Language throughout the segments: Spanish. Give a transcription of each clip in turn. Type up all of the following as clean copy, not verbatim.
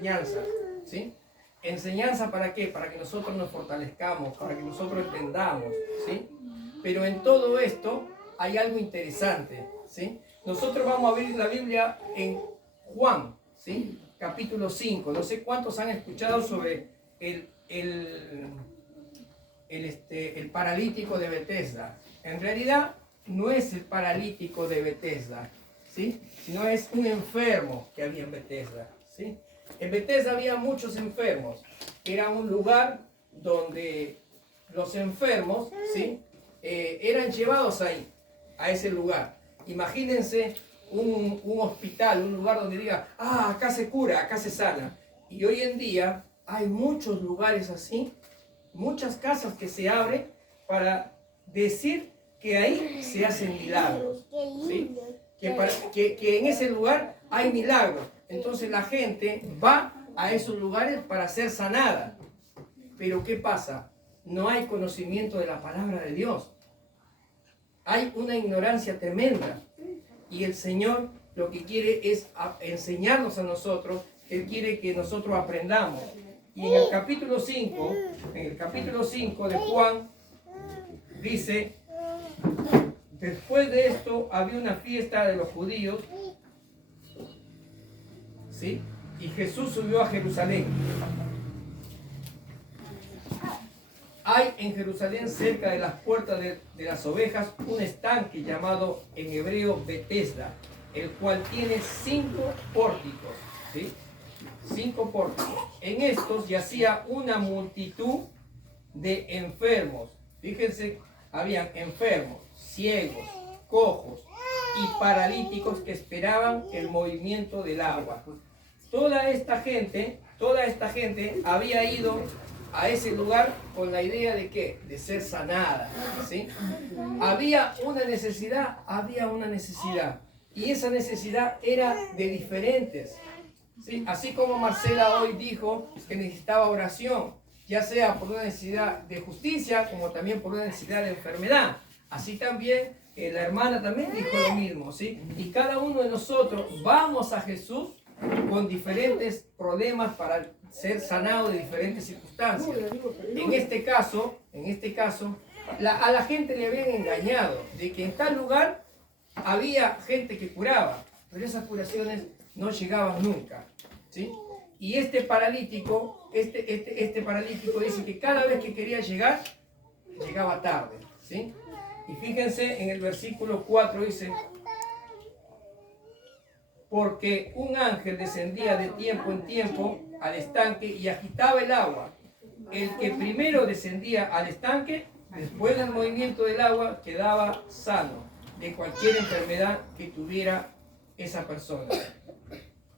enseñanzas, ¿sí? ¿Enseñanza para qué? Para que nosotros nos fortalezcamos, para que nosotros entendamos, ¿sí? Pero en todo esto hay algo interesante, ¿sí? Nosotros vamos a abrir la Biblia en Juan, ¿sí? Capítulo 5. No sé cuántos han escuchado sobre el paralítico de Betesda. En realidad no es el paralítico de Betesda, ¿sí? Sino es un enfermo que había en Betesda, ¿sí? En Betesda había muchos enfermos. Era un lugar donde los enfermos, ¿sí? Eran llevados ahí, a ese lugar. Imagínense un hospital, un lugar donde diga, acá se cura, acá se sana. Y hoy en día hay muchos lugares así, muchas casas que se abren para decir que ahí se hacen milagros, ¿sí? Que en ese lugar hay milagros. Entonces la gente va a esos lugares para ser sanada. Pero ¿qué pasa? No hay conocimiento de la palabra de Dios. Hay una ignorancia tremenda. Y el Señor lo que quiere es enseñarnos a nosotros. Él quiere que nosotros aprendamos. Y en el capítulo 5 de Juan, dice, después de esto había una fiesta de los judíos, ¿sí? Y Jesús subió a Jerusalén. Hay en Jerusalén, cerca de las puertas de las ovejas, un estanque llamado en hebreo Betesda, el cual tiene 5 pórticos, ¿sí? 5 pórticos. En estos yacía una multitud de enfermos. Fíjense, habían enfermos, ciegos, cojos y paralíticos que esperaban el movimiento del agua. Toda esta gente había ido a ese lugar con la idea de ¿qué? De ser sanada, ¿sí? Había una necesidad. Y esa necesidad era de diferentes, ¿sí? Así como Marcela hoy dijo que necesitaba oración, ya sea por una necesidad de justicia, como también por una necesidad de enfermedad. Así también la hermana también dijo lo mismo, ¿sí? Y cada uno de nosotros vamos a Jesús con diferentes problemas para ser sanado de diferentes circunstancias. En este caso, a la gente le habían engañado de que en tal lugar había gente que curaba, pero esas curaciones no llegaban nunca, ¿sí? Y este paralítico dice que cada vez que quería llegar, llegaba tarde, ¿sí? Y fíjense en el versículo 4 dice, porque un ángel descendía de tiempo en tiempo al estanque y agitaba el agua. El que primero descendía al estanque, después del movimiento del agua, quedaba sano de cualquier enfermedad que tuviera esa persona.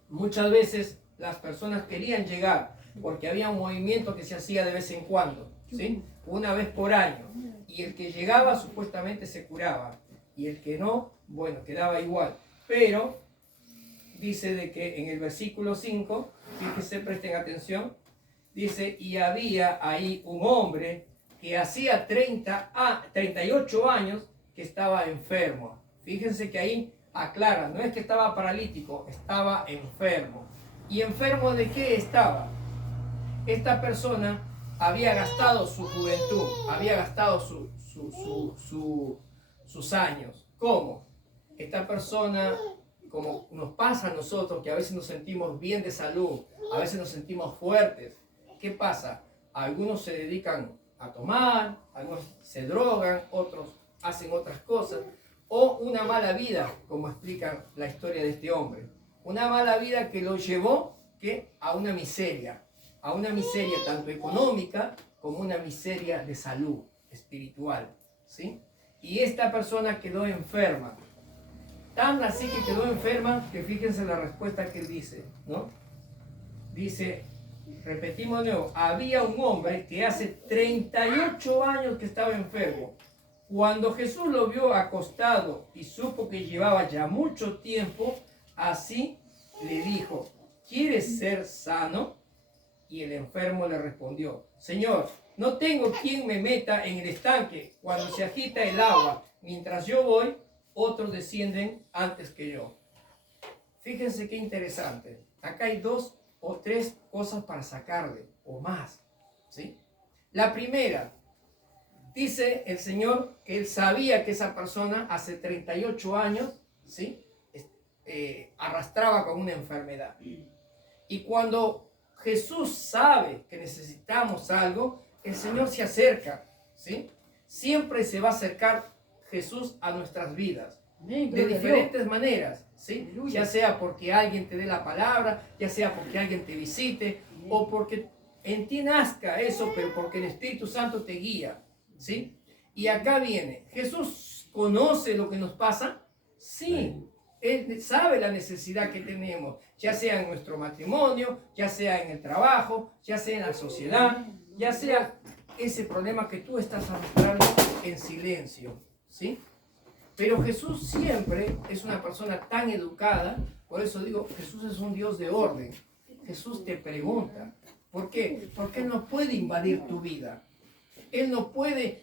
Muchas veces las personas querían llegar porque había un movimiento que se hacía de vez en cuando, ¿sí? Una vez por año. Y el que llegaba supuestamente se curaba. Y el que no, bueno, quedaba igual. Pero dice de que en el versículo 5, fíjense, presten atención, dice, y había ahí un hombre que hacía 38 años que estaba enfermo. Fíjense que ahí aclara, no es que estaba paralítico, estaba enfermo. ¿Y enfermo de qué estaba? Esta persona había gastado su juventud, había gastado sus años. ¿Cómo? Esta persona, como nos pasa a nosotros, que a veces nos sentimos bien de salud, a veces nos sentimos fuertes. ¿Qué pasa? Algunos se dedican a tomar, algunos se drogan, otros hacen otras cosas, o una mala vida, como explica la historia de este hombre. Una mala vida que lo llevó a una miseria tanto económica como una miseria de salud espiritual, ¿sí? Y esta persona quedó enferma. Tan así que quedó enferma que fíjense la respuesta que él dice, ¿no? Dice, repetimos de nuevo, había un hombre que hace 38 años que estaba enfermo. Cuando Jesús lo vio acostado y supo que llevaba ya mucho tiempo, así le dijo, ¿quieres ser sano? Y el enfermo le respondió, Señor, no tengo quien me meta en el estanque cuando se agita el agua. Mientras yo voy, otros descienden antes que yo. Fíjense qué interesante. Acá hay dos o tres cosas para sacarle, o más, ¿sí? La primera, dice el Señor que Él sabía que esa persona hace 38 años, ¿sí? Arrastraba con una enfermedad. Y cuando Jesús sabe que necesitamos algo, el Señor se acerca, ¿sí? Siempre se va a acercar Jesús a nuestras vidas, de diferentes maneras, ¿sí? Ya sea porque alguien te dé la palabra, ya sea porque alguien te visite, o porque en ti nazca eso, pero porque el Espíritu Santo te guía, ¿sí? Y acá viene, ¿Jesús conoce lo que nos pasa? Sí. Él sabe la necesidad que tenemos, ya sea en nuestro matrimonio, ya sea en el trabajo, ya sea en la sociedad, ya sea ese problema que tú estás arrastrando en silencio, ¿sí? Pero Jesús siempre es una persona tan educada, por eso digo, Jesús es un Dios de orden. Jesús te pregunta, ¿por qué? Porque Él no puede invadir tu vida. Él no puede,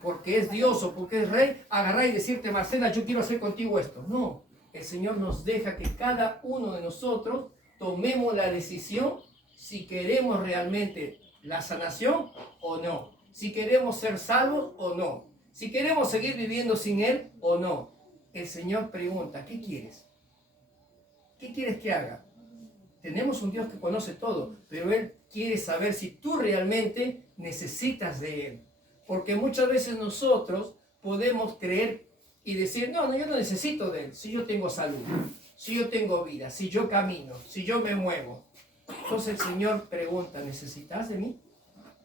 porque es Dios o porque es Rey, agarrar y decirte, Marcela, yo quiero hacer contigo esto. No, el Señor nos deja que cada uno de nosotros tomemos la decisión si queremos realmente la sanación o no. Si queremos ser salvos o no. Si queremos seguir viviendo sin Él o no. El Señor pregunta, ¿qué quieres? ¿Qué quieres que haga? Tenemos un Dios que conoce todo, pero Él quiere saber si tú realmente necesitas de Él. Porque muchas veces nosotros podemos creer y decir, no, yo no necesito de Él. Si yo tengo salud, si yo tengo vida, si yo camino, si yo me muevo. Entonces el Señor pregunta, ¿necesitas de mí?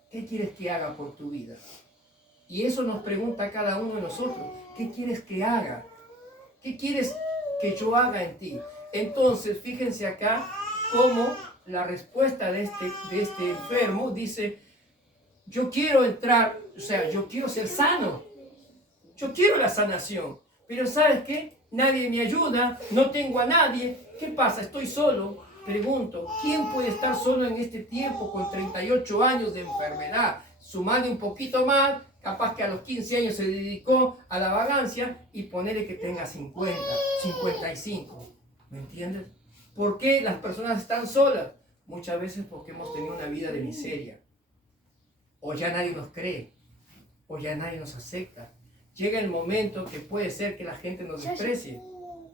¿Qué quieres que haga por tu vida? Y eso nos pregunta a cada uno de nosotros. ¿Qué quieres que haga? ¿Qué quieres que yo haga en ti? Entonces, fíjense acá cómo la respuesta de este enfermo dice, yo quiero entrar, o sea, yo quiero ser sano. Yo quiero la sanación. Pero ¿sabes qué? Nadie me ayuda, no tengo a nadie. ¿Qué pasa? Estoy solo. Pregunto, ¿quién puede estar solo en este tiempo con 38 años de enfermedad? Sumando un poquito más, capaz que a los 15 años se dedicó a la vagancia y ponerle que tenga 50, 55. ¿Me entiendes? ¿Por qué las personas están solas? Muchas veces porque hemos tenido una vida de miseria. O ya nadie nos cree, o ya nadie nos acepta. Llega el momento que puede ser que la gente nos desprecie.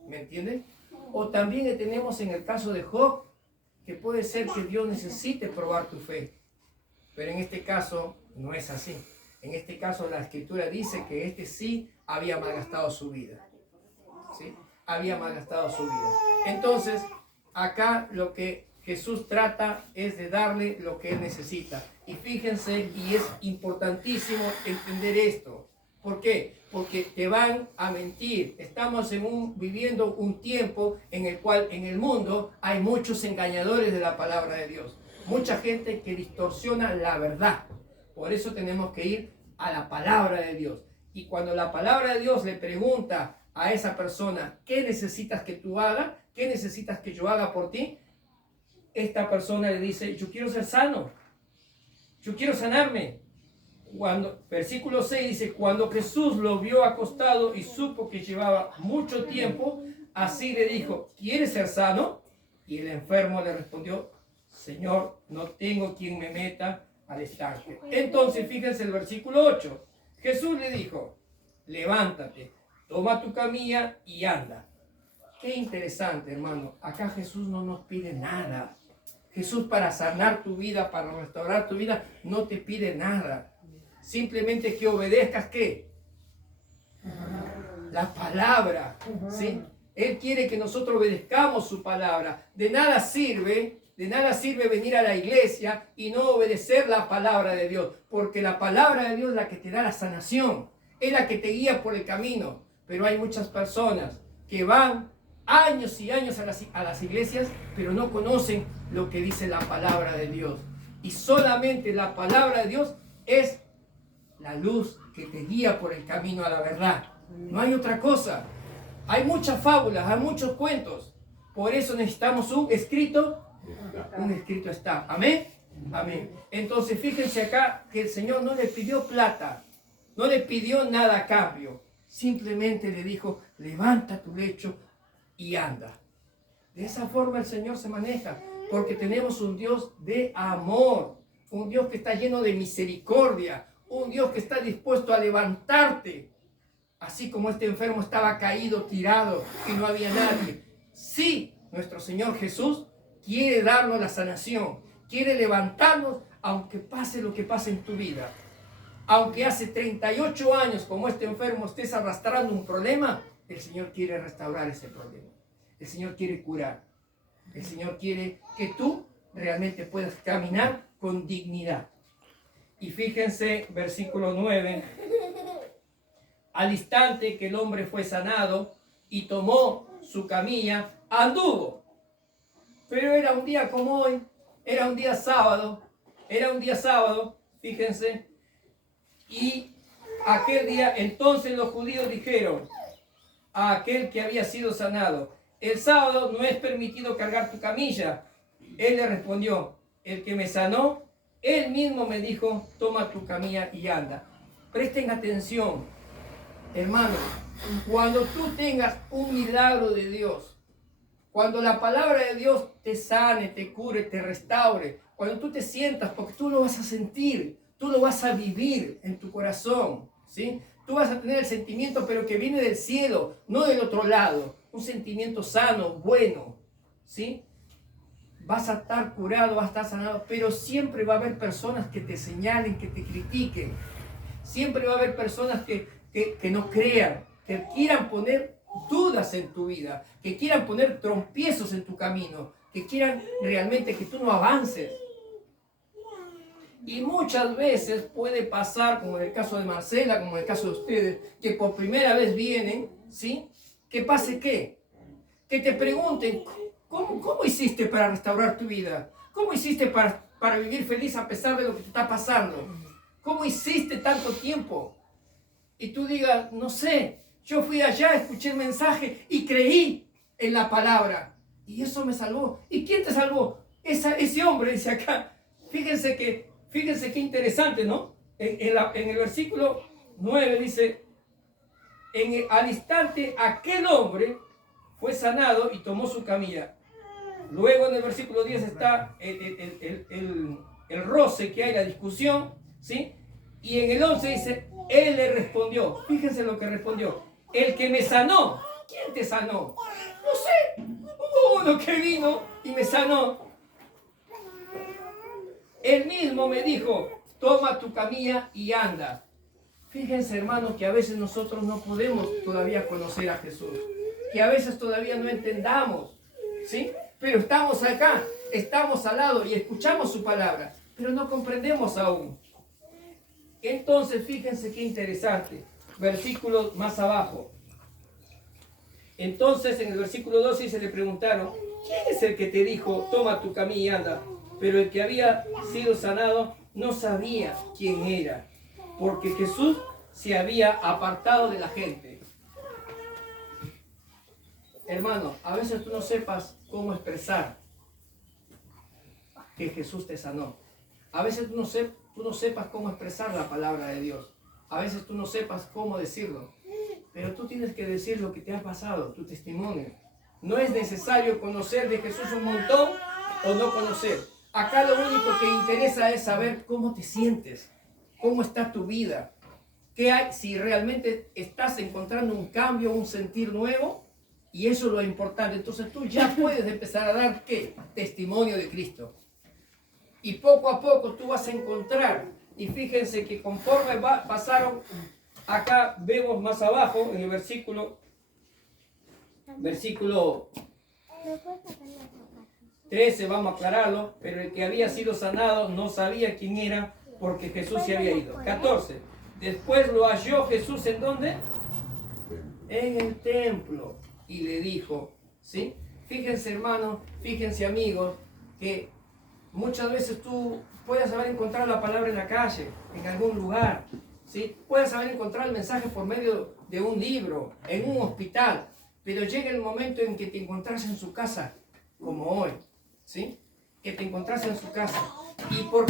¿Me entiendes? O también tenemos en el caso de Job, que puede ser que Dios necesite probar tu fe. Pero en este caso no es así. En este caso la Escritura dice que este sí había malgastado su vida. ¿Sí? Había malgastado su vida. Entonces, acá lo que Jesús trata es de darle lo que él necesita. Y fíjense, y es importantísimo entender esto. ¿Por qué? Porque te van a mentir. Estamos viviendo un tiempo en el cual en el mundo hay muchos engañadores de la palabra de Dios. Mucha gente que distorsiona la verdad. Por eso tenemos que ir a la palabra de Dios. Y cuando la palabra de Dios le pregunta a esa persona, ¿qué necesitas que tú hagas? ¿Qué necesitas que yo haga por ti? Esta persona le dice, yo quiero ser sano. Yo quiero sanarme. Versículo 6 dice, cuando Jesús lo vio acostado y supo que llevaba mucho tiempo, así le dijo, ¿quieres ser sano? Y el enfermo le respondió, Señor, no tengo quien me meta al estanque. Entonces, fíjense el versículo 8. Jesús le dijo, levántate, toma tu camilla y anda. Qué interesante, hermano. Acá Jesús no nos pide nada. Jesús para sanar tu vida, para restaurar tu vida, no te pide nada. Simplemente que obedezcas, ¿qué? La palabra, ¿sí? Él quiere que nosotros obedezcamos su palabra. De nada sirve venir a la iglesia y no obedecer la palabra de Dios. Porque la palabra de Dios es la que te da la sanación. Es la que te guía por el camino. Pero hay muchas personas que van años y años a las iglesias, pero no conocen lo que dice la palabra de Dios. Y solamente la palabra de Dios es la luz que te guía por el camino a la verdad. No hay otra cosa. Hay muchas fábulas, hay muchos cuentos. Por eso necesitamos un escrito. Un escrito está. Amén. Amén. Entonces fíjense acá que el Señor no le pidió plata. No le pidió nada a cambio. Simplemente le dijo, levanta tu lecho y anda. De esa forma el Señor se maneja. Porque tenemos un Dios de amor, un Dios que está lleno de misericordia, un Dios que está dispuesto a levantarte. Así como este enfermo estaba caído, tirado y no había nadie. Sí, nuestro Señor Jesús quiere darnos la sanación, quiere levantarnos aunque pase lo que pase en tu vida. Aunque hace 38 años como este enfermo estés arrastrando un problema, el Señor quiere restaurar ese problema. El Señor quiere curar. El Señor quiere que tú realmente puedas caminar con dignidad. Y fíjense, versículo 9. Al instante que el hombre fue sanado y tomó su camilla, anduvo. Pero era un día como hoy, era un día sábado, fíjense. Y aquel día, entonces los judíos dijeron a aquel que había sido sanado: el sábado no es permitido cargar tu camilla. Él le respondió: el que me sanó, él mismo me dijo, toma tu camilla y anda. Presten atención, hermanos, cuando tú tengas un milagro de Dios, cuando la palabra de Dios te sane, te cure, te restaure, cuando tú te sientas, porque tú lo vas a sentir, tú lo vas a vivir en tu corazón, ¿sí? Tú vas a tener el sentimiento, pero que viene del cielo, no del otro lado, un sentimiento sano, bueno, ¿sí? Vas a estar curado, vas a estar sanado, pero siempre va a haber personas que te señalen, que te critiquen. Siempre va a haber personas que no crean, que quieran poner dudas en tu vida, que quieran poner tropiezos en tu camino, que quieran realmente que tú no avances. Y muchas veces puede pasar, como en el caso de Marcela, como en el caso de ustedes, que por primera vez vienen, ¿sí? Que pase ¿qué? Que te pregunten: ¿cómo hiciste para restaurar tu vida? ¿Cómo hiciste para vivir feliz a pesar de lo que te está pasando? ¿Cómo hiciste tanto tiempo? Y tú digas: no sé, yo fui allá, escuché el mensaje y creí en la palabra. Y eso me salvó. ¿Y quién te salvó? Ese hombre, dice acá. Fíjense qué interesante, ¿no? En el versículo 9 dice: al instante aquel hombre fue sanado y tomó su camilla. Luego en el versículo 10 está el roce que hay, la discusión, ¿sí? Y en el 11 dice: él le respondió. Fíjense lo que respondió: el que me sanó. ¿Quién te sanó? No sé. Hubo uno que vino y me sanó. Él mismo me dijo: toma tu camilla y anda. Fíjense, hermanos, que a veces nosotros no podemos todavía conocer a Jesús, que a veces todavía no entendamos, ¿sí? Pero estamos acá, estamos al lado y escuchamos su palabra, pero no comprendemos aún. Entonces, fíjense qué interesante, versículo más abajo. Entonces, en el versículo 12 se le preguntaron: ¿quién es el que te dijo, toma tu camilla y anda? Pero el que había sido sanado no sabía quién era, porque Jesús se había apartado de la gente. Hermano, a veces tú no sepas cómo expresar que Jesús te sanó. A veces tú no sepas cómo expresar la palabra de Dios. A veces tú no sepas cómo decirlo. Pero tú tienes que decir lo que te ha pasado, tu testimonio. No es necesario conocer de Jesús un montón o no conocer. Acá lo único que interesa es saber cómo te sientes, cómo está tu vida, qué hay, si realmente estás encontrando un cambio, un sentir nuevo, y eso es lo importante. Entonces tú ya puedes empezar a dar ¿qué? Testimonio de Cristo. Y poco a poco tú vas a encontrar, y fíjense que conforme pasaron, acá vemos más abajo en el versículo 13, vamos a aclararlo: pero el que había sido sanado no sabía quién era, porque Jesús se había ido. 14. Después lo halló Jesús, ¿en dónde? En el templo. Y le dijo, ¿sí? Fíjense, hermanos, fíjense, amigos, que muchas veces tú puedes haber encontrado la palabra en la calle, en algún lugar, ¿sí? Puedes haber encontrado el mensaje por medio de un libro, en un hospital, pero llega el momento en que te encontrás en su casa, como hoy, ¿sí? Que te encontrás en su casa. ¿Y por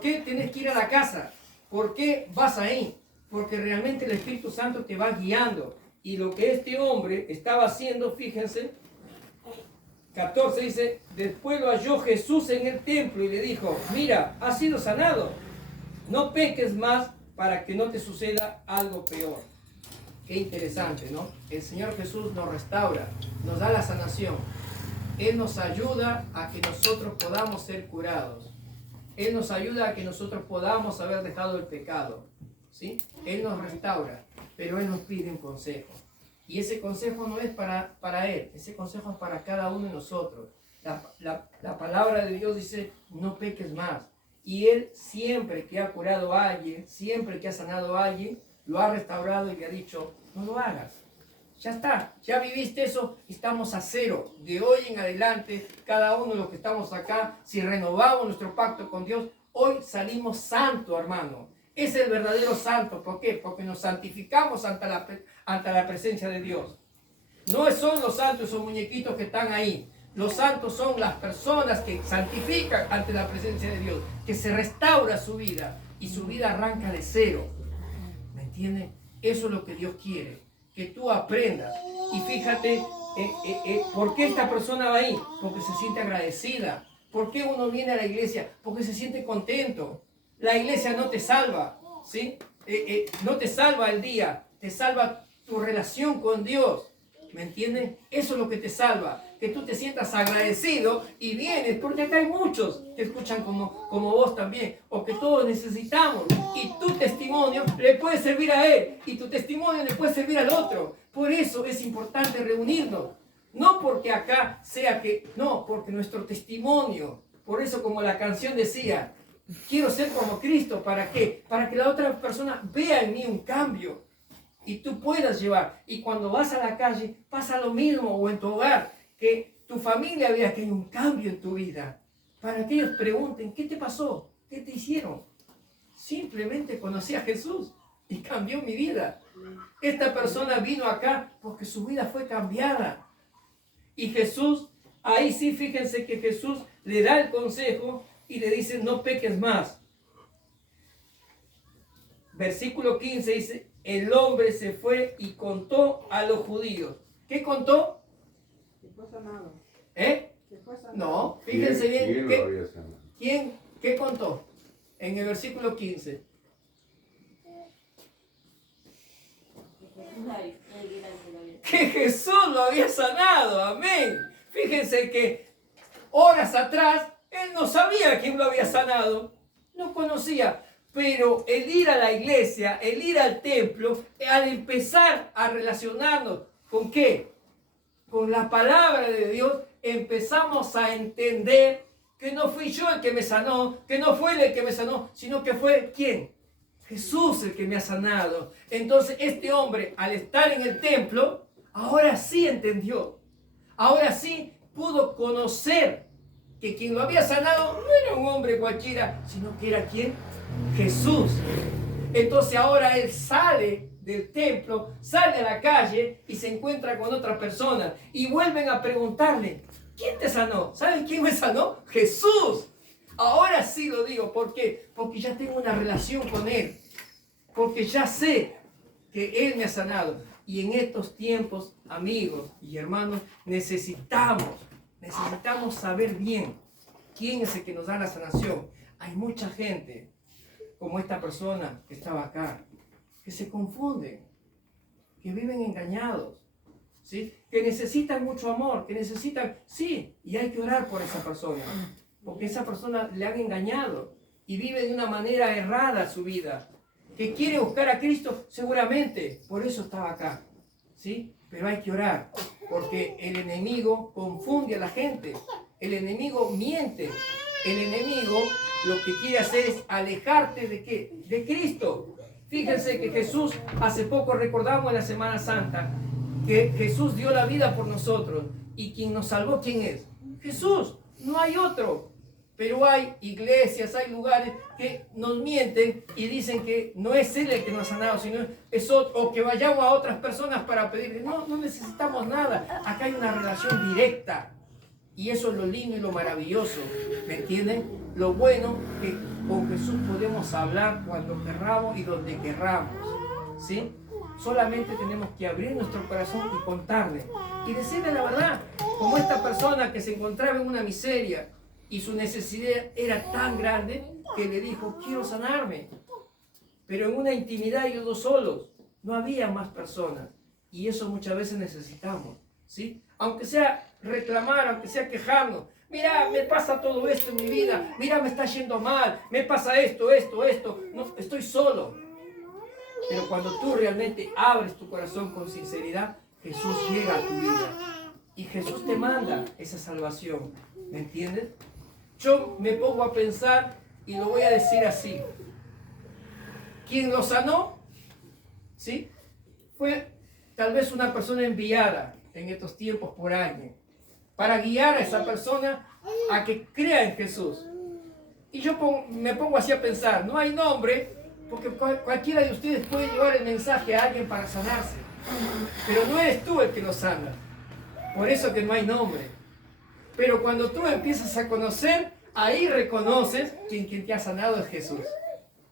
qué tienes que ir a la casa? ¿Por qué vas ahí? Porque realmente el Espíritu Santo te va guiando. Y lo que este hombre estaba haciendo, fíjense, 14 dice, después lo halló Jesús en el templo y le dijo, mira, has sido sanado, no peques más para que no te suceda algo peor. Qué interesante, ¿no? El Señor Jesús nos restaura, nos da la sanación. Él nos ayuda a que nosotros podamos ser curados. Él nos ayuda a que nosotros podamos haber dejado el pecado, ¿sí? Él nos restaura, pero Él nos pide un consejo. Y ese consejo no es para Él, ese consejo es para cada uno de nosotros. La palabra de Dios dice, no peques más. Y Él siempre que ha curado a alguien, siempre que ha sanado a alguien, lo ha restaurado y le ha dicho, no lo hagas. Ya está, ya viviste eso, estamos a cero. De hoy en adelante, cada uno de los que estamos acá, si renovamos nuestro pacto con Dios, hoy salimos santos, hermano. Es el verdadero santo. ¿Por qué? Porque nos santificamos ante la presencia de Dios. No son los santos esos muñequitos que están ahí. Los santos son las personas que santifican ante la presencia de Dios, que se restaura su vida y su vida arranca de cero. ¿Me entiendes? Eso es lo que Dios quiere, que tú aprendas. Y fíjate, ¿por qué esta persona va ahí? Porque se siente agradecida. ¿Por qué uno viene a la iglesia? Porque se siente contento. La iglesia no te salva, ¿sí? No te salva el día, te salva tu relación con Dios. ¿Me entiendes? Eso es lo que te salva. Que tú te sientas agradecido y vienes, porque acá hay muchos que escuchan como vos también, o que todos necesitamos. Y tu testimonio le puede servir a él, y tu testimonio le puede servir al otro. Por eso es importante reunirnos. No porque acá sea que, no, porque nuestro testimonio, por eso como la canción decía, quiero ser como Cristo, ¿para qué? Para que la otra persona vea en mí un cambio. Y tú puedas llevar. Y cuando vas a la calle, pasa lo mismo, o en tu hogar, que tu familia vea que hay un cambio en tu vida. Para que ellos pregunten, ¿qué te pasó? ¿Qué te hicieron? Simplemente conocí a Jesús y cambió mi vida. Esta persona vino acá porque su vida fue cambiada. Y Jesús, ahí sí, fíjense que Jesús le da el consejo y le dice, no peques más. Versículo 15 dice, el hombre se fue y contó a los judíos. ¿Qué contó? Que fue sanado. ¿Eh? Que fue sanado. No, fíjense bien. ¿Quién lo había sanado? ¿Qué contó? En el versículo 15. Que Jesús lo había sanado. Amén. Fíjense que horas atrás él no sabía quién lo había sanado. No conocía. Pero el ir a la iglesia, el ir al templo, al empezar a relacionarnos, ¿con qué? Con la palabra de Dios, empezamos a entender que no fui yo el que me sanó, que no fue él el que me sanó, sino que fue ¿quién? Jesús el que me ha sanado. Entonces este hombre, al estar en el templo, ahora sí entendió. Ahora sí pudo conocer que quien lo había sanado no era un hombre cualquiera, sino que era ¿quién? Jesús. Entonces ahora él sale del templo, sale a la calle y se encuentra con otra persona y vuelven a preguntarle, ¿quién te sanó? ¿Saben quién me sanó? Jesús. Ahora sí lo digo, ¿por qué? Porque ya tengo una relación con él, porque ya sé que él me ha sanado. Y en estos tiempos, amigos y hermanos, necesitamos saber bien quién es el que nos da la sanación. Hay mucha gente como esta persona que estaba acá, que se confunden, que viven engañados, ¿sí? Que necesitan mucho amor, que necesitan, sí, y hay que orar por esa persona, porque esa persona le han engañado y vive de una manera errada su vida, que quiere buscar a Cristo seguramente, por eso estaba acá, ¿sí? Pero hay que orar, porque el enemigo confunde a la gente, el enemigo miente, el enemigo lo que quiere hacer es alejarte de ¿qué? De Cristo. Fíjense que Jesús, hace poco recordamos en la Semana Santa, que Jesús dio la vida por nosotros. Y quien nos salvó, ¿quién es? Jesús, no hay otro. Pero hay iglesias, hay lugares que nos mienten y dicen que no es Él el que nos ha sanado, sino es otro, o que vayamos a otras personas para pedirle. No, no necesitamos nada. Acá hay una relación directa. Y eso es lo lindo y lo maravilloso, ¿me entienden? Lo bueno que con Jesús podemos hablar cuando querramos y donde querramos, ¿sí? Solamente tenemos que abrir nuestro corazón y contarle. Y decirle la verdad. Como esta persona que se encontraba en una miseria y su necesidad era tan grande que le dijo, quiero sanarme. Pero en una intimidad ellos dos solos. No había más personas. Y eso muchas veces necesitamos, ¿sí? Aunque sea reclamar, aunque sea quejarnos. Mira, me pasa todo esto en mi vida. Mira, me está yendo mal. Me pasa esto. No, estoy solo. Pero cuando tú realmente abres tu corazón con sinceridad, Jesús llega a tu vida. Y Jesús te manda esa salvación. ¿Me entiendes? Yo me pongo a pensar y lo voy a decir así. ¿Quién lo sanó? ¿Sí? Fue tal vez una persona enviada en estos tiempos por alguien para guiar a esa persona a que crea en Jesús. Y yo me pongo así a pensar, no hay nombre, porque cualquiera de ustedes puede llevar el mensaje a alguien para sanarse, pero no eres tú el que lo sana. Por eso que no hay nombre. Pero cuando tú empiezas a conocer, ahí reconoces que quien te ha sanado es Jesús.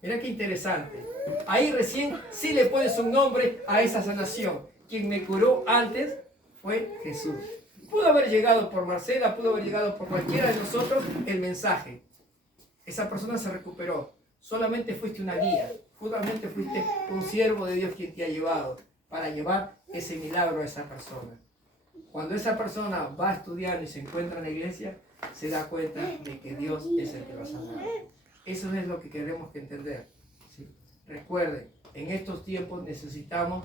Mira qué interesante. Ahí recién sí le pones un nombre a esa sanación. Quien me curó antes fue Jesús. Pudo haber llegado por Marcela, pudo haber llegado por cualquiera de nosotros el mensaje. Esa persona se recuperó. Solamente fuiste una guía. Solamente fuiste un siervo de Dios quien te ha llevado para llevar ese milagro a esa persona. Cuando esa persona va estudiando y se encuentra en la iglesia, se da cuenta de que Dios es el que lo ha sanado. Eso es lo que queremos que entender, ¿sí? Recuerden, en estos tiempos necesitamos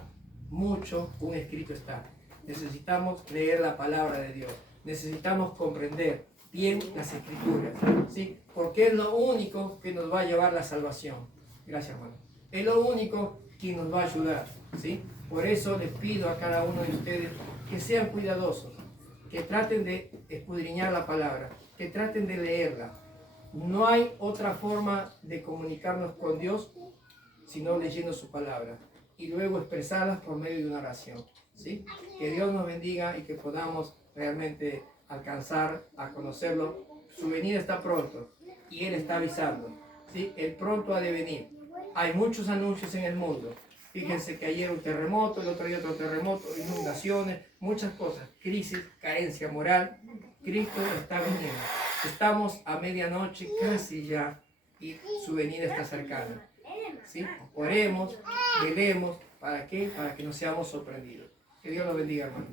mucho un escrito está. Necesitamos leer la palabra de Dios. Necesitamos comprender bien las escrituras, ¿sí? Porque es lo único que nos va a llevar la salvación. Gracias, hermano. Es lo único que nos va a ayudar, ¿sí? Por eso les pido a cada uno de ustedes que sean cuidadosos, que traten de escudriñar la palabra, que traten de leerla. No hay otra forma de comunicarnos con Dios sino leyendo su palabra y luego expresarlas por medio de una oración, ¿sí? Que Dios nos bendiga y que podamos realmente alcanzar a conocerlo. Su venida está pronto y Él está avisando, ¿sí? Él pronto ha de venir. Hay muchos anuncios en el mundo. Fíjense que ayer un terremoto, el otro día otro terremoto, inundaciones, muchas cosas, crisis, carencia moral. Cristo está viniendo. Estamos a medianoche casi ya y su venida está cercana, ¿sí? Oremos, velemos, ¿para qué? Para que no seamos sorprendidos. Que Dios los bendiga, hermano.